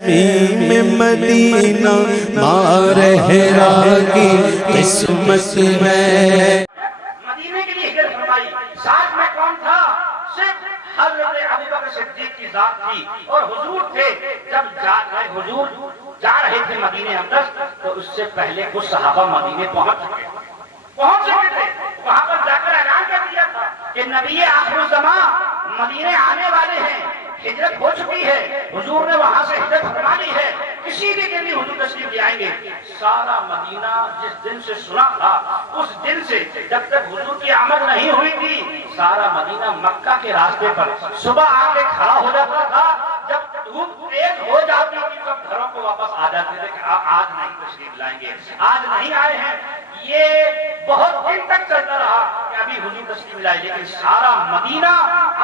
میں مدینہ مارہرا کی قسمت میں مدینے کے لیے ہجرت فرمائی۔ ساتھ میں کون تھا؟ صرف حضرت ابوبکر صدیق کی ذات تھی اور حضور تھے۔ جب حضور جا رہے تھے مدینے اقدس تو اس سے پہلے کچھ صحابہ مدینے پہنچ چکے تھے۔ وہاں پر جا کر اعلان کر دیا تھا کہ نبی آخر الزمان مدینے آنے والے ہیں، ہجرت ہو چکی ہے، حضور نے وہاں سے ہجرت فرما لی ہے، کسی بھی کے لیے حضور تشریف لے آئیں گے۔ سارا مدینہ جس دن سے سنا تھا اس دن سے جب تک حضور کی آمد نہیں ہوئی تھی سارا مدینہ مکہ کے راستے پر صبح آ کے کھڑا ہو جاتا تھا۔ جب دھوپ تیز ہو جاتی تھی سب گھروں کو واپس آ جاتے تھے کہ آج نہیں تشریف لائیں گے، آج نہیں آئے ہیں۔ یہ بہت دن تک چلتا رہا کہ ابھی حضور تشریف لائے، لیکن سارا مدینہ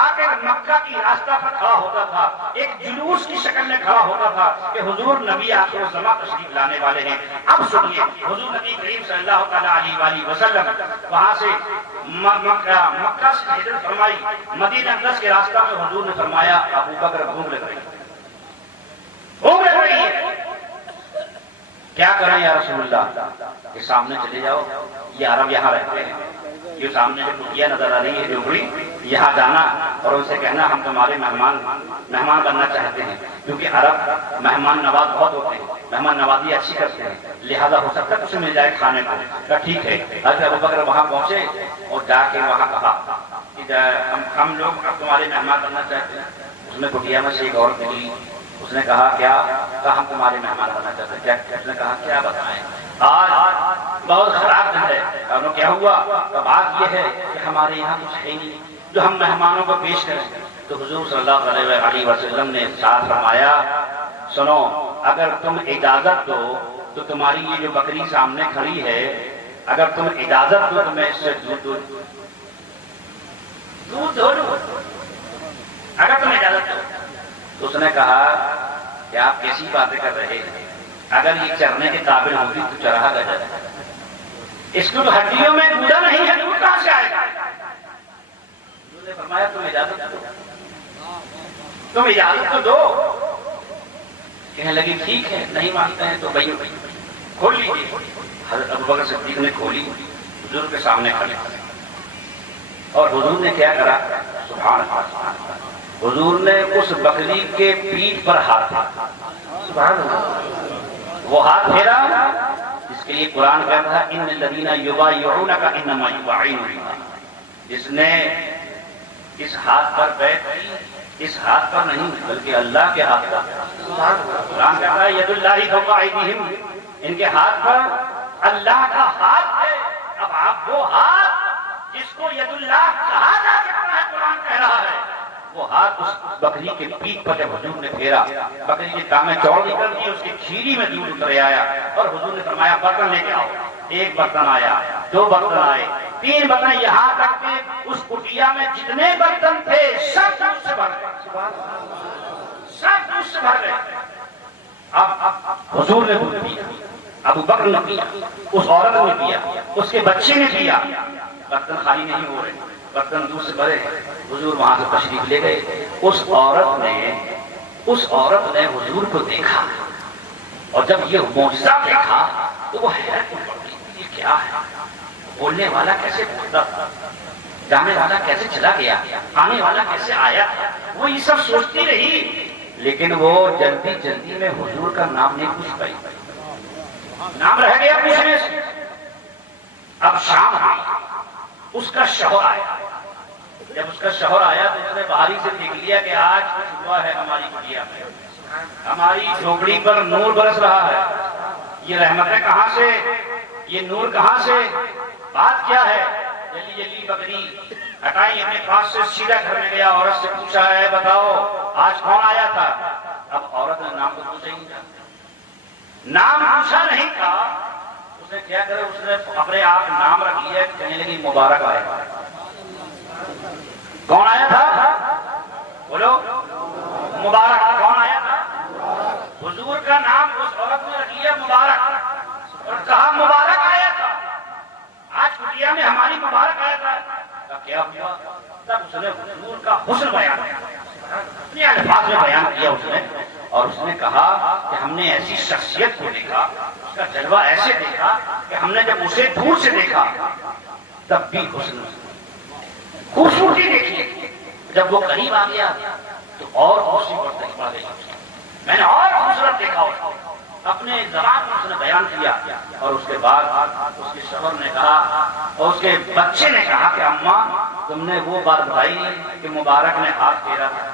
آ کے مکہ کی راستہ پر کھڑا ہوتا تھا، ایک جلوس کی شکل میں کھڑا ہوتا تھا کہ حضور نبی آخر الزمان تشریف لانے والے ہیں۔ اب سنیے، حضور نبی کریم صلی اللہ تعالیٰ علیہ وسلم وہاں سے مکہ سے ہجرت فرمائی، مدینہ اقدس کے راستہ میں حضور نے فرمایا ابوبکر بھوک لگ رہی ہے، کیا کریں یا رسول اللہ؟ کہ سامنے چلے جاؤ، یہ عرب یہاں رہتے ہیں، یہ سامنے جو کٹیا نظر آ رہی ہے جھوپڑی، یہاں جانا اور ان سے کہنا ہم تمہارے مہمان بننا چاہتے ہیں، کیونکہ عرب مہمان نواز بہت ہوتے ہیں، مہمان نوازی اچھی کرتے ہیں، لہذا ہو سکتا ہے کچھ مل جائے کھانے کو۔ کہا ٹھیک ہے۔ حضرت ابوبکر وہاں پہنچے اور جا کے وہاں کہا کہ ہم لوگ اب تمہارے مہمان بننا چاہتے ہیں۔ اس نے کٹیا میں سے ایک عورت نکلی، اس نے کہا کیا؟ کہا ہم تمہارے مہمان بننا چاہتے ہیں۔ اس نے کہا کیا بتائیں؟ آج بہت خراب دن ہے۔ انہوں کیا ہوا؟ بات یہ ہے کہ ہمارے یہاں کچھ ہے نہیں جو ہم مہمانوں کو پیش کریں۔ تو حضور صلی اللہ علیہ وسلم نے ساتھ فرمایا سنو، اگر تم اجازت دو تو تمہاری یہ جو بکری سامنے کھڑی ہے، اگر تم اجازت دو تو میں اس سے دودھ دو لوں، اگر تم اجازت دو۔ تو اس نے کہا کہ آپ کیسی باتیں کر رہے ہیں، اگر یہ چرنے کے قابل ہوگی تو چرہا گیا، اس کو تو ہڈیوں میں گودا نہیں ہے، دودھ کہاں سے آئے گا؟ انہوں نے فرمایا تم اجازت دو، تم اجازت تو دو۔ کہنے لگی ٹھیک ہے، نہیں مانتے ہیں تو بھائی کھول لیجیے۔ حضرت ابوبکر صدیق نے کھولی، حضور کے سامنے کھڑے، اور حضور نے کیا کرا؟ سبحان اللہ، حضور نے اس بکری کے پیٹھ پر ہاتھ، سبحان اللہ، وہ ہاتھ پھیرا جس کے لیے قرآن کہتا ہے ان الذین یبایعونک انما یبایعون اللہ، جس نے اس ہاتھ پر بیعت کی، اس ہاتھ پر نہیں بلکہ اللہ کے ہاتھ پر۔ قرآن کہتا ہے ید اللہ فوق ایدیہم، ان کے ہاتھ پر اللہ کا ہاتھ ہے۔ اب آپ وہ ہاتھ جس کو ید اللہ کہا جا سکتا ہے، قرآن کہہ رہا ہے، وہ ہاتھ اس بکری کے پیٹھ پر جب حضور نے پھیرا، بکری کی ٹانگیں چوڑ نکل دی، اس کی کھیری میں دودھ اتر آیا، اور حضور نے فرمایا برتن لے کے آؤ۔ ایک برتن آیا، دو برتن آئے، تین برتن، یہاں تک کہ اس کٹیا میں جتنے برتن تھے سب دودھ سے بھر گئے، سب دودھ سے بھر گئے۔ اب حضور نے دودھ پیا، ابوبکر نے پیا، اس عورت نے پیا، اس کے بچے نے پیا، برتن خالی نہیں ہو رہے، برتن دودھ سے بھرے۔ حضور وہاں سے تشریف لے گئے۔ اس عورت نے حضور کو دیکھا، اور جب یہ معجزہ دیکھا تو وہ حیرت میں پڑ گئی، یہ کیا ہے؟ بولنے والا کیسے بولتا تھا، جانے والا کیسے چلا گیا، آنے والا کیسے آیا؟ وہ یہ سب سوچتی رہی، لیکن وہ جلدی جلدی میں حضور کا نام نہیں پوچھ پائی، نام رہ گیا پوچھنے سے۔ اب شام ہوئی، اس کا شوہر آیا۔ جب اس کا شوہر آیا تو اس نے باہری سے دیکھ لیا کہ آج کچھ ہوا ہے ہماری کٹیا میں، ہماری جھوپڑی پر نور برس رہا ہے، یہ رحمتیں کہاں سے، یہ نور کہاں سے، بات کیا ہے؟ جلدی جلدی بکری ہٹائی، اپنے پاس سے سیدھا گھر میں گیا، عورت سے پوچھا ہے بتاؤ آج کون آیا تھا؟ اب عورت نے نام تو پوچھا ہی نہیں تھا، نام پوچھا نہیں تھا۔ اس نے کیا کرے، اس نے اپنے آپ نام رکھ لیا، کہنے لگی مبارک آیا۔ کون آیا تھا؟ بولو، مبارک۔ کون آیا تھا؟ حضور کا نام اس عورت نے رکھ لیا مبارک، اور کہا مبارک آیا تھا، آج کٹیا میں ہماری مبارک آیا تھا۔ کیا ہوا؟ تب اس نے حضور کا حسن بیان کیا، اپنے الفاظ میں بیان کیا اس نے، اور اس نے کہا کہ ہم نے ایسی شخصیت کو دیکھا، اس کا جلوہ ایسے دیکھا کہ ہم نے جب اسے دور سے دیکھا تب بھی حسن خوبصورتی دیکھی، جب وہ قریب آ گیا تو اور خوبصورت بڑھ گئی، میں نے اور خوبصورت دیکھا اس کو، اپنے زبان میں اس نے بیان کیا۔ اور اس کے بعد اس کے شوہر نے کہا اور اس کے بچے نے کہا کہ اماں تم نے وہ بات بتائی کہ مبارک نے ہاتھ پھیرا تھا،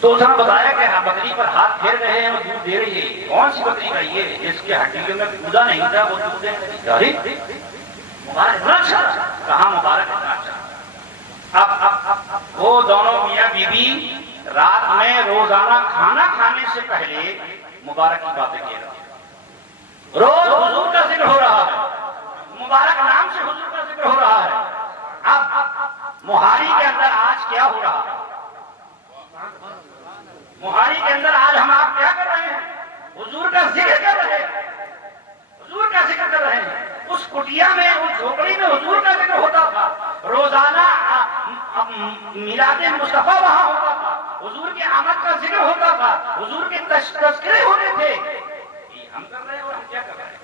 تو اس نے بتایا کہ ہاں بکری پر ہاتھ پھیر رہے ہیں اور دودھ دے رہی ہے، کون سی بکری کا یہ جس کے ہڈیوں میں کودا نہیں تھا وہ دودھ دے رہی؟ مبارک اتنا اچھا، کہاں مبارک اتنا اچھا۔ اب وہ دونوں میاں بیوی رات میں روزانہ کھانا کھانے سے پہلے مبارک کی باتیں کہہ رہے ہیں، روز حضور کا ذکر ہو رہا ہے، مبارک نام سے حضور کا ذکر ہو رہا ہے۔ اب مہاری کے اندر آج کیا ہو رہا ہے؟ مہاری کے اندر آج ہم آپ کیا کر رہے ہیں؟ حضور کا ذکر کر رہے ہیں، حضور کا ذکر کر رہے ہیں۔ اس کٹیا میں اس جھوپڑی میں حضور کا ذکر ہوتا تھا، روزانہ میلاد مصطفیٰ وہاں ہوتا تھا، حضور کی آمد کا ذکر ہوتا تھا، حضور کے تذکرے ہوتے تھے۔ ہم کر رہے ہیں اور ہم کیا کر رہے ہیں؟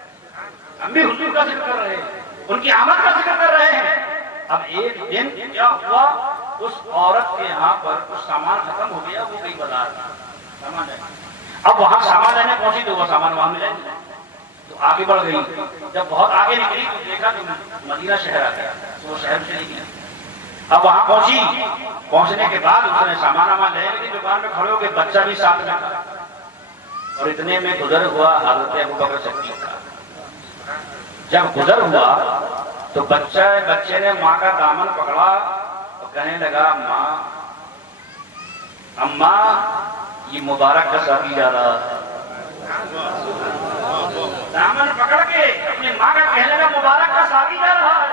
ہم بھی حضور کا ذکر کر رہے ہیں، ان کی آمد کا ذکر کر رہے ہیں۔ اب ایک دن کیا ہوا، اس عورت کے یہاں پر کچھ سامان ختم ہو گیا، وہ گئی بازار سامان لینے۔ اب وہاں سامان لینے پہنچی تو وہ سامان وہاں ملے، تو آگے بڑھ گئی۔ جب بہت آگے نکلی تو دیکھا کہ مدینہ شہر آ گیا، تو وہ شہر چلی گئی۔ اب وہاں پہنچی، پہنچنے کے بعد اس نے سامان لے لی، دکان میں کھڑے ہو کے بچہ بھی ساتھ میں تھا، اور اتنے میں گزر ہوا حضرت ابوبکر صدیق کا۔ جب گزر ہوا تو بچے نے ماں کا دامن پکڑا اور کہنے لگا ماں، اماں یہ مبارک کا ساتھی جا رہا ہے۔ دامن پکڑ کے اپنی ماں کا کہنے لگا مبارک کا ساتھی جا رہا ہے۔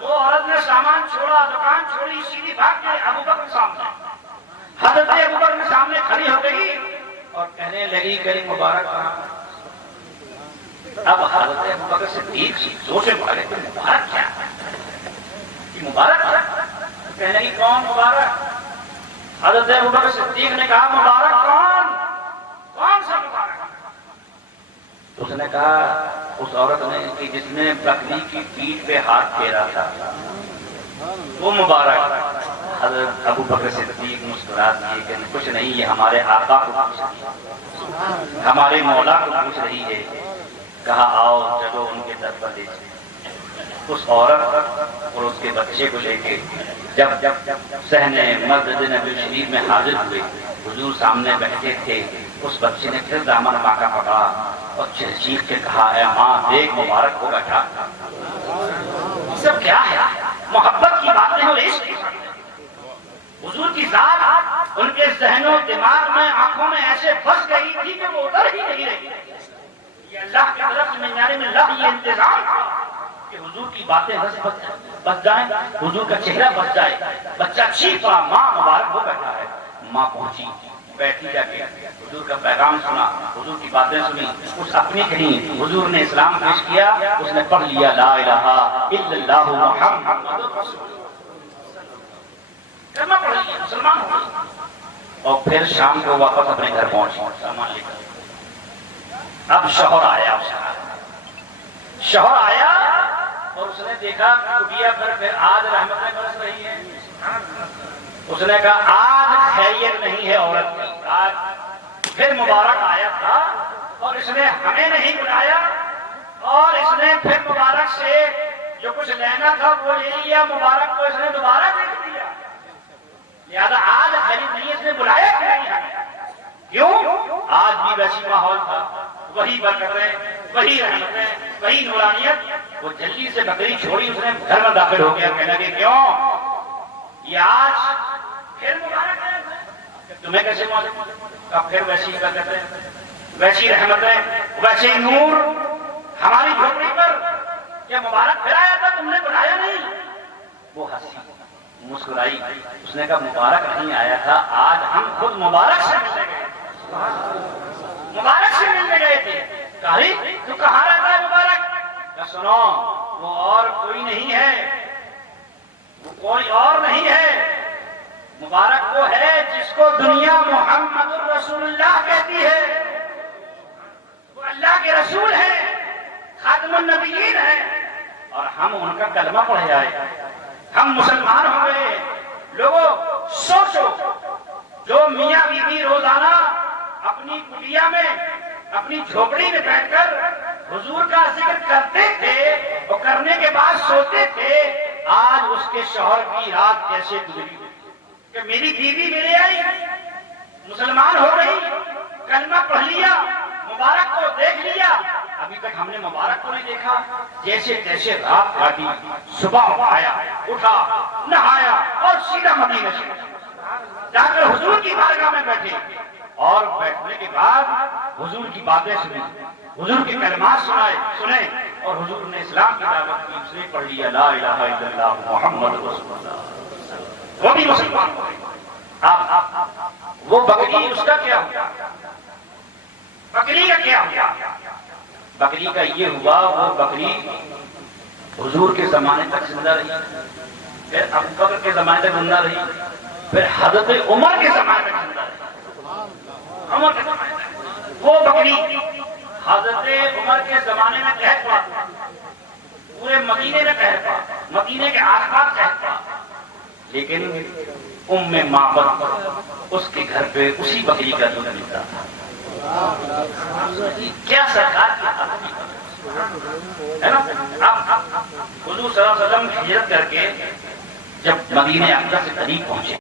وہ عورت نے سامان چھوڑا، دکان چھوڑی، سیدھی بھاگ کے ابوبکر سامنے، حضرت ابوبکر کے سامنے کھڑی ہو گئی اور کہنے لگی کہ مبارک کہاں؟ اب حضرت ابوبکر صدیق سوچے پڑے مبارک کیا ہے؟ یہ مبارک کہنے لگی کون مبارک؟ حضرت ابوبکر صدیق نے کہا مبارک کون سا مبارک؟ اس نے کہا اس عورت نے کہ جس نے بکری کی پیٹھ پہ ہاتھ پھیرا تھا وہ مبارک۔ حضرت ابوبکر صدیق مسکرا دیے کہ کچھ نہیں، یہ ہمارے آقا کو پوچھ رہی ہے، ہمارے مولا کو پوچھ رہی ہے۔ کہا آؤ چلو ان کے در پر لے چلیں۔ اس عورت اور اس کے بچے کو لے کے جب صحن مسجد نبوی شریف میں حاضر ہوئے، حضور سامنے بیٹھے تھے، اس بچے نے پھر دامن ماں کا پکڑا اور چیخ کے کہا اے ماں دیکھ مبارک کو بیٹھا۔ یہ سب کیا ہے؟ محبت کی باتیں اور عشق کی باتیں۔ حضور کی ذات ان کے ذہن و دماغ میں آنکھوں میں ایسے بس گئی تھی کہ وہ ادھر ہی نہیں رہی۔ یہ اللہ کی طرف سے منظر میں اللہ یہ انتظام تھا کہ حضور کی باتیں بس جائیں، حضور کا چہرہ بس جائے۔ بچہ چیخ پڑا ماں مبارک وہ بیٹھا ہے۔ ماں پہنچی، بیٹھی جا کے حضور کا پیغام سنا، حضور کی باتیں سنی، اس اپنی کہیں حضور نے اسلام پیش کیا، اس نے پڑھ لیا لا الہ الا اللہ محمد رسول اللہ، کلمہ پڑھ لیا، مسلمان ہو گیا۔ اور پھر شام کو واپس اپنے گھر پہنچ سامان لے کر۔ اب شوہر آیا، شوہر آیا اور اس نے دیکھا کٹیا پھر آج رحمتیں برس رہی ہیں۔ اس نے کہا آج خیریت نہیں ہے عورت کی، آج پھر مبارک آیا تھا اور اس نے ہمیں نہیں بلایا، اور اس نے پھر مبارک سے جو کچھ لینا تھا وہ لے لیا، مبارک کو اس نے دوبارہ دے دیا، لہذا آج خیریت نہیں، اس نے بلایا نہیں ہمیں۔ کیوں؟ آج بھی ویسی ماحول تھا، وہی برکتیں، وہی رحمتیں، وہی نورانیت۔ وہ جلدی سے بکری چھوڑی، اس نے گھر میں داخل ہو گیا، کہنے لگے کیوں یہ آج پھر مبارک ہے؟ تمہیں کیسے معلوم؟ اب پھر ویسی برکتیں، ویسی رحمتیں، ویسے نور ہماری جھوپڑی پر، یہ مبارک پھر آیا تھا، تم نے بلایا نہیں۔ وہ ہنسی مسکرائی، اس نے کہا مبارک نہیں آیا تھا، آج ہم خود مبارک سے ملنے گئے، مبارک سے ملنے گئے تھے۔ کہا تو کہاں رہتا ہے مبارک؟ کہا سنو وہ اور کوئی نہیں ہے، وہ کوئی اور نہیں ہے، مبارک وہ ہے جس کو دنیا محمد الرسول اللہ کہتی ہے، وہ اللہ کے رسول ہیں، خاتم النبیین ہیں، اور ہم ان کا کلمہ پڑھ جائے، ہم مسلمان ہو گئے۔ لوگوں سوچو، جو میاں بیوی روزانہ اپنی کٹیا میں، اپنی جھوپڑی میں بیٹھ کر حضور کا ذکر کرتے تھے اور کرنے کے بعد سوتے تھے، آج اس کے شوہر کی رات کیسے گزری کہ میری بیوی میرے آئی، مسلمان ہو رہی، کلمہ پڑھ لیا، مبارک کو دیکھ لیا، ابھی تک ہم نے مبارک کو نہیں دیکھا۔ جیسے جیسے رات کاٹی، صبح آیا، اٹھا، نہایا اور سیدھا مدینے سے جا کر حضور کی بارگاہ میں بیٹھے، اور بیٹھنے کے بعد حضور کی باتیں سنی، حضور کے کلمات سنے، اور حضور نے اسلام کی دعوت کی، اس نے پڑھ لیا لا الہ الا اللہ محمد رسول اللہ، وہ بھی مسلمان ہوئے۔ اب وہ بکری، اس کا کیا ہوا؟ بکری کا کیا ہوا؟ بکری کا یہ ہوا، وہ بکری حضور کے زمانے تک زندہ رہی، پھر ابو بکر کے زمانے تک زندہ رہی، پھر حضرت عمر کے زمانے تک زندہ رہی، عمر کے زمانے تک۔ وہ بکری حضرت عمر کے زمانے میں قحط پڑا، پورے مدینے میں قحط پڑا، مدینے کے آس پاس قحط پڑا، لیکن ام معبد اس کے گھر پہ اسی بکری کا دودھ ملتا تھا۔ کیا سرکار کی ہے نا؟ اب حضور صلی اللہ علیہ وسلم ہجرت کر کے جب مدینہ اقصی سے قریب پہنچے